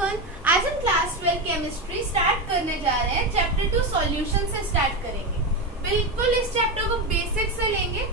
Everyone, आज हम class 12 chemistry start करने जा रहे हैं। चैप्टर 2 सॉल्यूशन से स्टार्ट करेंगे। बिल्कुल इस चैप्टर को बेसिक से लेंगे।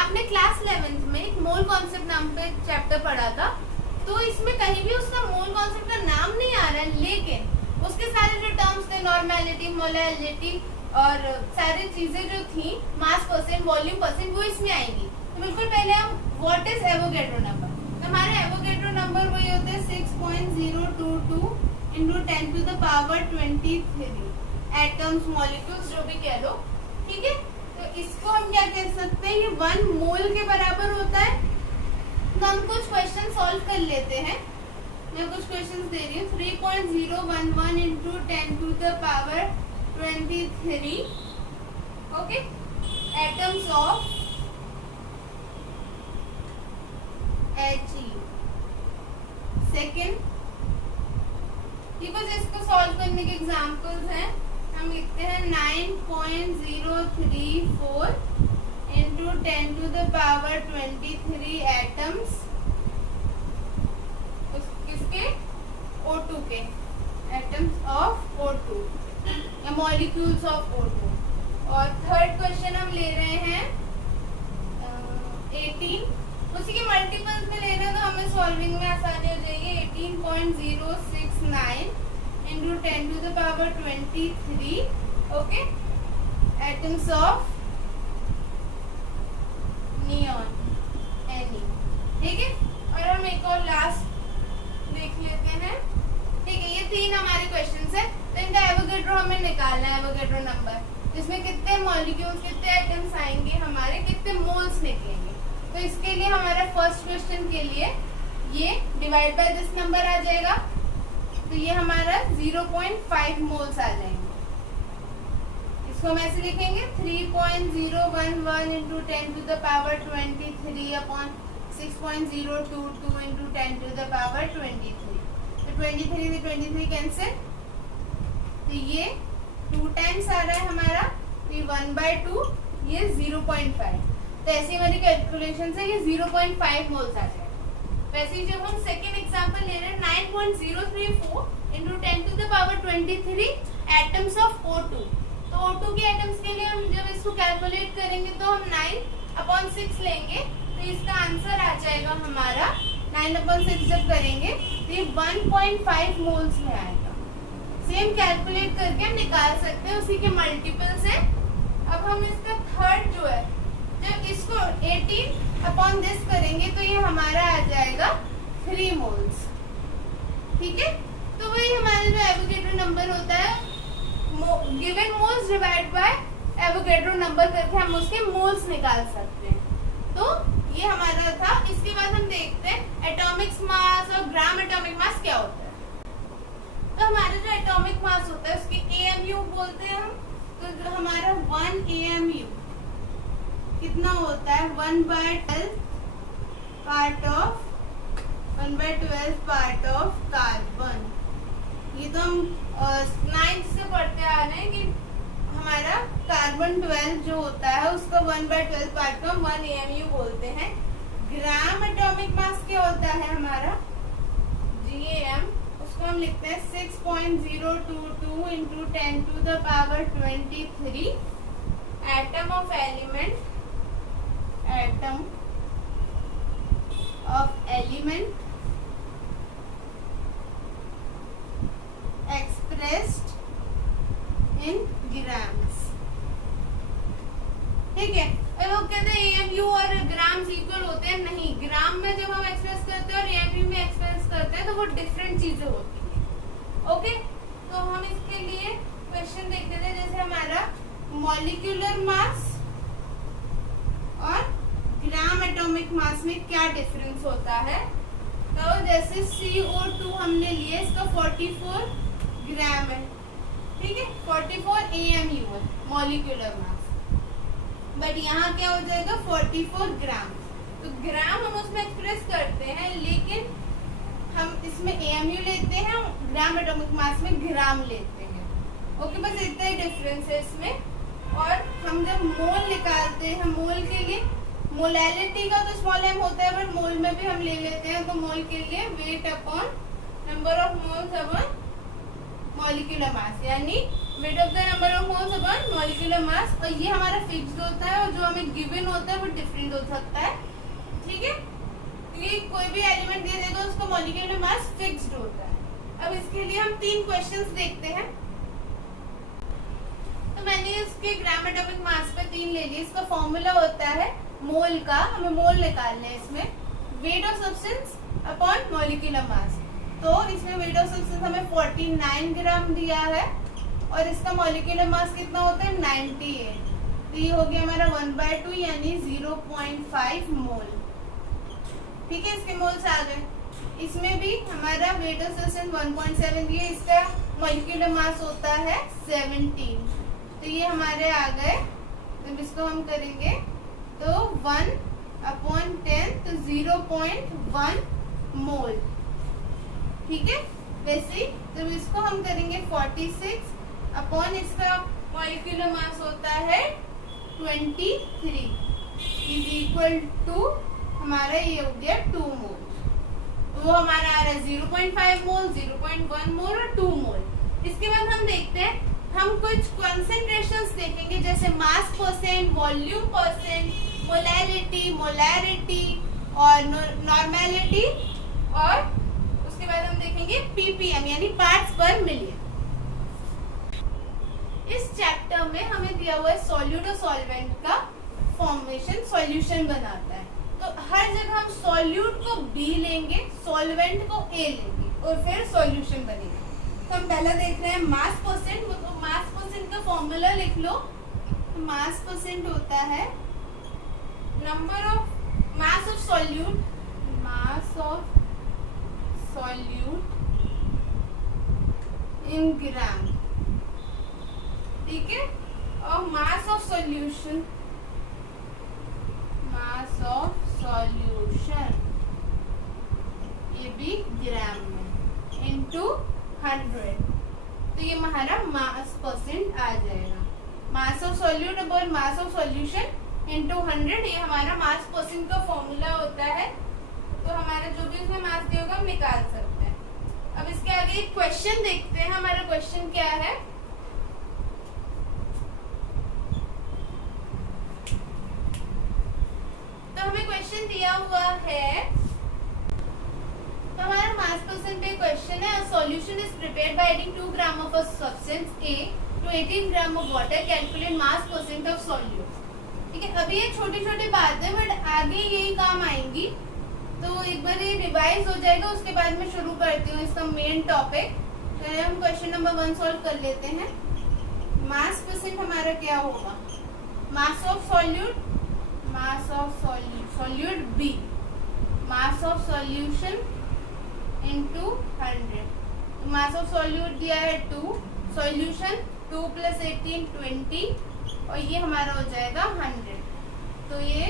आपने क्लास 11th में एक मोल कॉन्सेप्ट नाम पे चैप्टर पढ़ा था, तो इसमें कहीं भी उसका मोल कॉन्सेप्ट का नाम नहीं आ रहा है, लेकिन उसके सारे जो टर्म्स थे, नॉर्मेलिटी, मोलैलिटी और सारी चीजें जो थी, मास परसेंट, वॉल्यूम परसेंट, वो इसमें आएंगी। तो बिल्कुल पहले हम व्हाट इज एवोगैड्रो नंबर, हमारे एवोगैड्रो नंबर वही होते हैं 6.022 into 10 to the power 23 atoms, molecules, जो भी कह लो, ठीक है। तो इसको हम क्या कह सकते हैं, ये 1 मोल के बराबर होता है। तो हम कुछ क्वेश्चन सॉल्व कर लेते हैं। मैं कुछ क्वेश्चन दे रही हूँ। 3.011 into 10 to the power 23 okay atoms of He। Second, ये कुछ इसको सॉल्व करने के एग्जांपल्स हैं। हम लिखते हैं 9.034 into 10 to the power 23 atoms किसके, O2 के, एटम्स ऑफ O2 या मॉलिक्यूल्स ऑफ O2। और थर्ड क्वेश्चन हम ले रहे हैं 18, उसी के मल्टीपल्स में लेना, तो हमें सॉल्विंग में आसानी हो जाएगी। 18.069 into 10 to the power 23 okay atoms of neon Ne, ठीक है। और हम एक और लास्ट देख लेते हैं, ठीक है। ये 3 हमारे क्वेश्चंस है। तो इनका एवोगैड्रो हमें निकालना है, एवोगैड्रो नंबर, जिसमें कितने मॉलिक्यूल्स, कितने एटम्स आएंगे हमारे, कितने मोल्स निकलेंगे। तो इसके लिए हमारा फर्स्ट क्वेश्चन के लिए ये डिवाइड बाय दिस नंबर आ जाएगा, तो ये हमारा 0.5 मोल्स आ जाएंगे। इसको हम ऐसे लिखेंगे 3.011 into 10 to the power 23 upon 6.022 into 10 to the power 23। तो 23 से 23 कैंसिल, तो ये 2 टाइम्स आ रहा है हमारा, तो 1/2, ये 0.5। तो ऐसी हमारी कैलकुलेशन से ये 0.5 मोल्स आ जाएगा। वैसे ही जब हम सेकेंड एग्जांपल ले रहे हैं 9.034 into 10 to the power 23 atoms of O2। तो O2 के एटम्स के लिए हम जब इसको कैलकुलेट करेंगे तो हम 9/6 लेंगे, तो इसका आंसर आ जाएगा हमारा 9/6 जब करेंगे तो ये 1.5 मोल्स में आएगा। सेम कैलकुलेट करके हम निकाल सकते हैं, उसी के मल्टीपल से। अब हम इसका थर्ड जो है, जब इसको 18/this करेंगे तो ये हमारा आ जाएगा 3 मोल्स, ठीक है। तो वही हमारा जो एवोगैड्रो नंबर होता है, given moles divide by Avogadro number करके हम उसके मोल्स निकाल सकते हैं। तो ये हमारा था। इसके बाद हम देखते हैं एटॉमिक मास और ग्राम एटॉमिक मास क्या होता है। तो हमारा जो एटॉमिक मास होता है उसके AMU बोलते हैं हम। तो जो हमारा 1 AMU कितना होता है, 1/12 पार्ट ऑफ कार्बन। ये तो हम 9th से पढ़ते आ रहे हैं कि हमारा कार्बन 12 जो होता है उसका 1/12 पार्ट को हम 1 AMU बोलते हैं। ग्राम एटॉमिक मास क्या होता है हमारा, GAM, उसको हम लिखते हैं 6.022 into 10 to the power 23 atom of element expressed in grams, ठीक है। और लोग कहते हैं AMU और ग्राम्स इक्वल होते हैं, नहीं। ग्राम में जब हम एक्सप्रेस करते हैं और AMU में एक्सप्रेस करते हैं तो वो डिफरेंट चीजें होती हैं, ओके। तो हम इसके लिए क्वेश्चन देखते थे, जैसे हमारा मॉलिक्यूलर मास और ग्राम एटॉमिक मास में क्या डिफरेंस होता है। तो जैसे CO2 हमने लिए, इसका 44 ग्राम है, ठीक है, 44 AMU है मॉलिक्यूलर मास, बट यहाँ क्या हो जाएगा 44 ग्राम। तो ग्राम हम उसमें एक्सप्रेस करते हैं, लेकिन हम इसमें AMU लेते हैं, ग्राम एटॉमिक मास में ग्राम लेते हैं, ओके। बस इतना ही डिफरेंस है इसमें। और हम जब मोल निकालते हैं, मोल के लिए मोलैलिटी का तो स्मॉल m होता है, बट मोल में भी हम ले लेते हैं। तो मोल के लिए weight upon number of moles upon molecular mass, यानी weight of the number of moles upon molecular mass. और ये हमारा फिक्स्ड होता है और जो हमें गिवन होता है वो डिफरेंट हो सकता है, ठीक है। ये कोई भी एलिमेंट दे देगा उसका मॉलिक्यूलर मास फिक्स्ड होता है। अब इसके लिए हम 3 क्वेश्चंस देखते हैं। तो मैंने इसके ग्राम एटॉमिक मास पे 3 ले लिए। इसका फॉर्मूला होता है मोल का, हमें मोल निकालना है इसमें, weight of substance upon molecular मास। तो इसमें वेट ऑफ सब्सटेंस हमें 49 ग्राम दिया है और इसका मॉलिक्यूलर मास कितना होता है 98। तो ये हो गया हमारा 1/2 यानी 0.5 मोल, ठीक है। इसके मोल्स आ गए। इसमें भी हमारा वेट ऑफ सब्सटेंस 1.7 दिया, इसका मॉलिक्यूलर मास होता है 17। तो ये हमारे आ गए। जब इसको हम करेंगे तो 1/10 तो 0.1 मोल, ठीक है। वैसे ही जब इसको हम करेंगे 46 अपॉन इसका मॉलिक्यूलर मास होता है 23 इज इक्वल टू हमारा ये हो गया 2 मोल। वो हमारा आ रहा है 0.5 मोल, 0.1 मोल और 2 मोल। इसके बाद हम देखते हैं, हम कुछ कॉन्सेंट्रेशंस देखेंगे जैसे मास percent, volume percent, molality, molarity और नॉर्मेलिटी, और उसके बाद हम देखेंगे पीपीएम यानी पार्ट्स पर मिलियन। इस चैप्टर में हमें दिया हुआ है सॉल्यूट और सॉल्वेंट का फॉर्मेशन, सॉल्यूशन बनाता है। तो हर जगह हम सॉल्यूट को बी लेंगे, सॉल्वेंट को ए लेंगे और फिर सॉल्यूशन बनेगा। तो हम पहला देख रहे हैं मास परसेंट। तो मास परसेंट का फॉर्मूला लिख लो। मास परसेंट होता है number of mass of solute, mass of solute in gram, ठीक है। और mass of solution, mass of solution ये भी ग्राम में इनटू 100। तो ये हमारा मास परसेंट आ जाएगा। मास of solute upon mass of solution into 100, ये हमारा मास परसेंट का फॉर्मूला होता है। तो हमारा जो भी उसमें मास दिया होगा हम निकाल सकते हैं। अब इसके आगे एक क्वेश्चन देखते हैं। हमारा क्वेश्चन क्या है, तो हमें क्वेश्चन दिया हुआ है, तो हमारा मास परसेंट पे क्वेश्चन है, a solution is prepared by adding 2 gram of a substance A to 18 gram of water, calculate mass percent of solute, ठीक है। अभी ये छोटी छोटी बातें बट आगे यही काम आएंगी। तो एक बार ये रिवाइज हो जाएगा, उसके बाद मैं शुरू करती हूँ इसका मेन टॉपिक। तो हम क्वेश्चन नंबर 1 सॉल्व कर लेते हैं। मास परसेंट हमारा क्या होगा, mass of solute, mass of solute by, mass of solution into 100। Mass of solute दिया है 2, सॉल्यूशन 2 + 18 20 और ये हमारा हो जाएगा 100। तो ये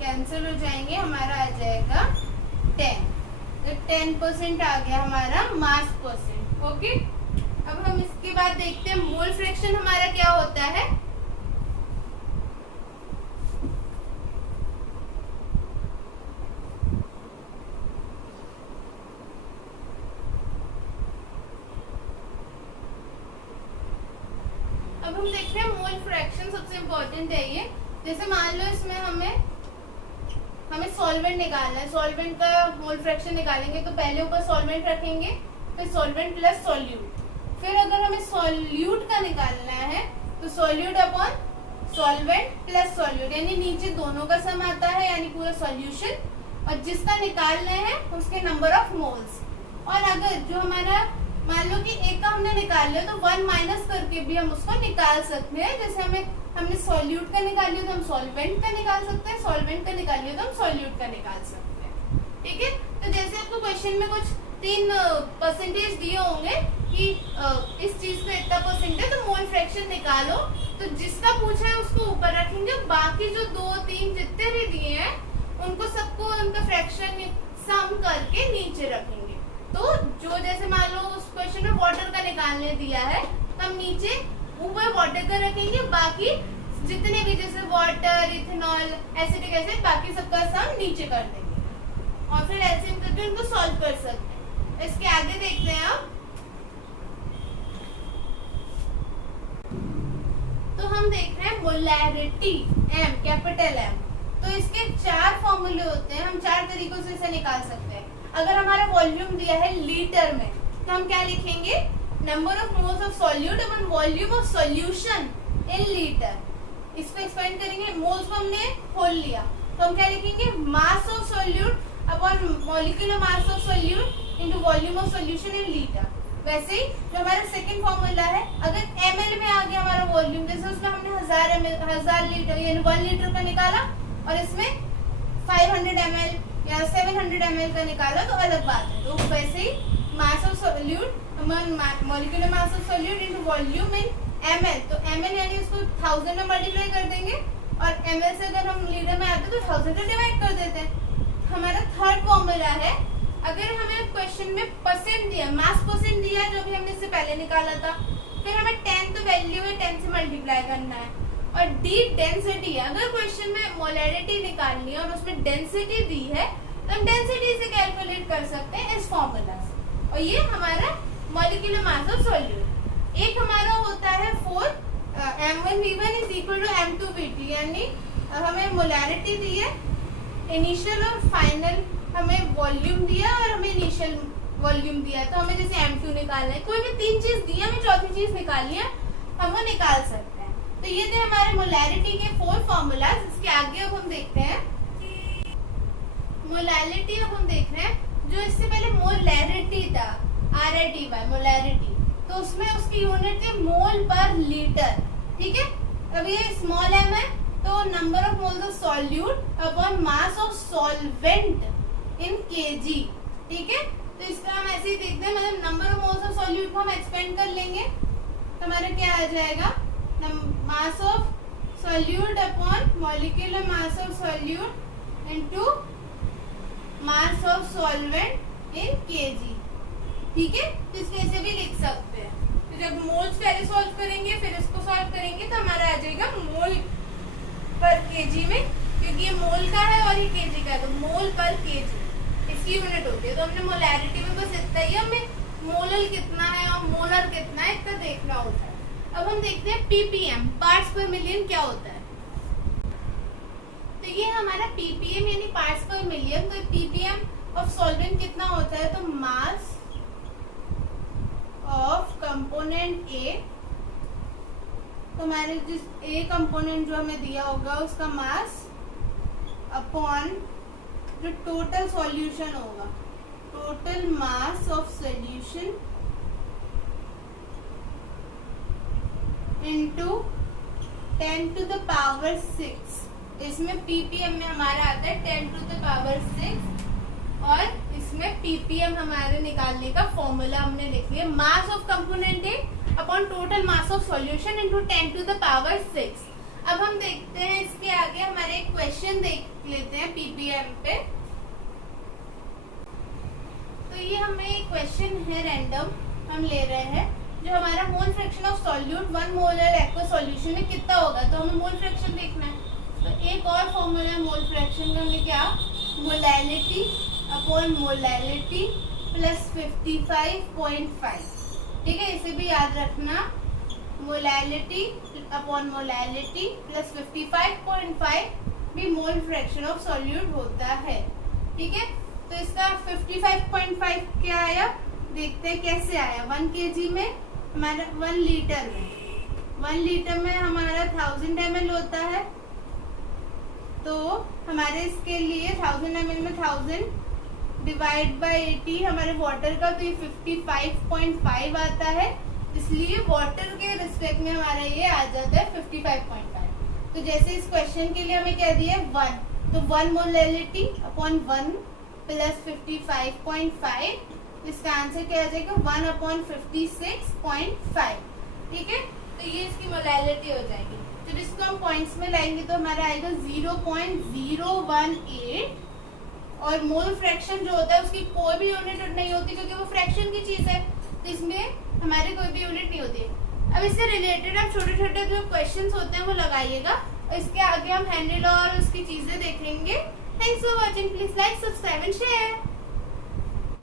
कैंसिल हो जाएंगे, हमारा आ जाएगा 10। तो 10% आ गया हमारा मास परसेंट, ओके। अब हम इसके बाद देखते हैं मोल फ्रैक्शन हमारा क्या होता है। अब हम देखते हैं मोल फ्रैक्शन, सबसे इम्पोर्टेंट है ये। जैसे मान लो इसमें हमें सॉल्वेंट निकालना है, सॉल्वेंट का मोल फ्रैक्शन निकालेंगे तो पहले ऊपर सॉल्वेंट रखेंगे, फिर सॉल्वेंट प्लस सॉल्यूट। फिर अगर हमें सॉल्यूट का निकालना है तो solute upon solvent plus solute, यानी नीचे दोनों का सम आता है यानी पूरा सॉल्यूशन, और जिसका निकालना है उसके नंबर ऑफ मोल्स। और अगर जो हमारा मान लो कि एक का हमने निकाल लिया तो 1 माइनस करके भी हम उसको निकाल सकते हैं। जैसे हमने सॉल्यूट का निकाल लिया तो हम सॉल्वेंट का निकाल सकते हैं, सॉल्वेंट का निकाल लिया तो हम सॉल्यूट का निकाल सकते हैं, ठीक है। तो जैसे आपको क्वेश्चन में कुछ 3 परसेंटेज दिए होंगे कि इस चीज का इतना परसेंट है तो मोल फ्रैक्शन निकालो, तो जिसका पूछा है उसको ऊपर रखेंगे, बाकी जो 2 3 जितने भी दिए हैं उनको सबको उनका फ्रैक्शन सम करके नीचे रखेंगे। तो जो जैसे मान लो उस क्वेश्चन में वाटर का निकालने दिया है तो हम नीचे ऊपर वाटर का रखेंगे, बाकी जितने भी जैसे वाटर, इथेनॉल, एसिटिक एसिड, बाकी सबका सम नीचे कर देंगे और फिर एलसीएम करके उनको सॉल्व कर सकते हैं। इसके आगे देखते हैं अब मोलैरिटी M, कैपिटल M। तो इसके 4 फॉर्मूले होते हैं, हम 4 तरीकों से इसे निकाल सकते हैं। अगर हमारा वॉल्यूम दिया है लीटर में तो हम क्या लिखेंगे, number of moles of solute upon volume of solution in litre. इसको एक्सपेंड करेंगे, मोल्स को हमने खोल लिया तो हम क्या लिखेंगे, मास of solute upon molecular mass of solute into volume of solution in litre. वैसे ही जो हमारा सेकंड फॉर्मूला है, अगर ml में आ गया हमारा वॉल्यूम, जैसे उसमें हमने 1000 लीटर यानी 1 लीटर का निकाला और इसमें 500 ml या 700 ml का निकाला तो अलग बात है। तो वैसे ही mass of solute molecular mass of solute into volume in ml, तो ml यानी उसको 1000 में मल्टीप्लाई कर देंगे और ml से अगर हम लीटर में आते तो 1000 से डिवाइड कर देते हैं। हमारा थर्ड फॉर्मूला है, अगर हमें क्वेश्चन में परसेंट दिया, मास परसेंट दिया जो भी हमने इससे पहले निकाला था, फिर हमें 10 तो वैल्यू है 10 से मल्टीप्लाई करना है, और डी डेंसिटी है। अगर क्वेश्चन में मोलैरिटी निकालनी है और उसमें डेंसिटी दी है तो हम डेंसिटी से कैलकुलेट कर सकते हैं इस फॉर्मूला से। और ये हमारा मॉलिक्यूलर मास ऑफ सॉल्यूट। एक हमारा होता है 4 m1v1 is equal to m2v2, यानी हमें मोलैरिटी दी है, इनिशियल और फाइनल हमें वॉल्यूम दिया और हमें इनिशियल वॉल्यूम दिया है, तो हमें जैसे m2 निकालना है, कोई भी 3 चीज दी है, हमें चौथी चीज निकालनी है, हम वो निकाल सकते हैं। तो ये थे हमारे मोलैरिटी के 4 फॉर्मूलाज। इसके आगे अब हम देखते हैं मोलैरिटी। अब हम देख रहे हैं जो इससे पहले मोलैरिटी था, RITY मोलैरिटी, तो उसमें उसकी यूनिट थी मोल पर लीटर। ठीक है, अब ये स्मॉल m है तो number of moles of solute upon mass of solvent in kg। ठीक है, तो इसका हम ऐसे ही देखते हैं, मतलब number of moles of solute को हम एक्सपेंड कर लेंगे तो हमारा क्या आ जाएगा, मास of solute upon molecular mass of solute into mass of solvent in kg। ठीक है, तो इसको ऐसे भी लिख सकते हैं। तो जब मोल्स पहले सॉल्व करेंगे फिर इसको सॉल्व करेंगे तो हमारा आ जाएगा मोल पर kg में, क्योंकि ये मोल का है और ये kg का है, तो मोल पर kg इसकी यूनिट होती है। तो हमने मोलैरिटी में बस इतना ही, हमें मोलल कितना है और मोलर कितना है इतना देखना होता है। अब हम देखते हैं ppm, पार्ट्स पर मिलियन क्या होता है। तो ये हमारा ppm यानी पार्ट्स पर मिलियन। तो ppm ऑफ सॉल्वेंट कितना होता है, तो मास ऑफ कंपोनेंट A, तो हमारे जिस A कंपोनेंट जो हमें दिया होगा उसका मास अपॉन जो टोटल सॉल्यूशन होगा, total mass of solution into 10 to the power 6। इसमें ppm में हमारा आता है 10 to the power 6 और इसमें ppm हमारे निकालने का फॉर्मूला हमने लिख लिया, mass of component A upon total mass of solution into 10 to the power 6। अब हम देखते हैं इसके आगे हमारे एक क्वेश्चन देख लेते हैं ppm पे। तो ये हमें एक क्वेश्चन है रैंडम, हम ले रहे हैं जो हमारा mole fraction of solute 1 molar aqueous solution में कितना होगा, तो हमें मोल फ्रैक्शन देखना है। तो एक और फॉर्मूला है मोल फ्रैक्शन का, हमें क्या, मोलैलिटी अपॉन मोलैलिटी प्लस 55.5। ठीक है, इसे भी याद रखना, मोलैलिटी अपॉन मोलैलिटी प्लस 55.5 भी मोल फ्रैक्शन ऑफ सॉल्यूट होता है। ठीक है, तो इसका 55.5 क्या आया, देखते हैं कैसे आया। 1 kg में हमारा 1 लीटर में हमारा 1000 ml होता है, तो हमारे इसके लिए 1000 ml में 1000 डिवाइड बाय 80 हमारे वाटर का, तो ये 55.5 आता है, इसलिए वाटर के रिस्पेक्ट में हमारा ये आ जाता है 55.5। तो जैसे इस क्वेश्चन के लिए हमें क्या दिया 1, तो 1 मोलैलिटी अपॉन 1 प्लस 55.5, इसका आंसर क्या आ जाएगा 1 अपॉन 56.5। ठीक है, तो ये इसकी मोलैलिटी हो जाएगी। जब इसको हम पॉइंट्स में लाएंगे तो हमारा आएगा 0.018, और मोल फ्रैक्शन जो होता है उसकी कोई भी यूनिट नहीं होती क्योंकि वो फ्रैक्शन की चीज है, तो इसमें हमारी कोई भी यूनिट नहीं होती। अब इससे रिलेटेड आप छोटे छोटे जो क्वेश्चंस होते हैं वो लगाइएगा, और इसके आगे हम हैंडल और उसकी चीजें देखेंगे। Thanks for watching, please like, subscribe and share.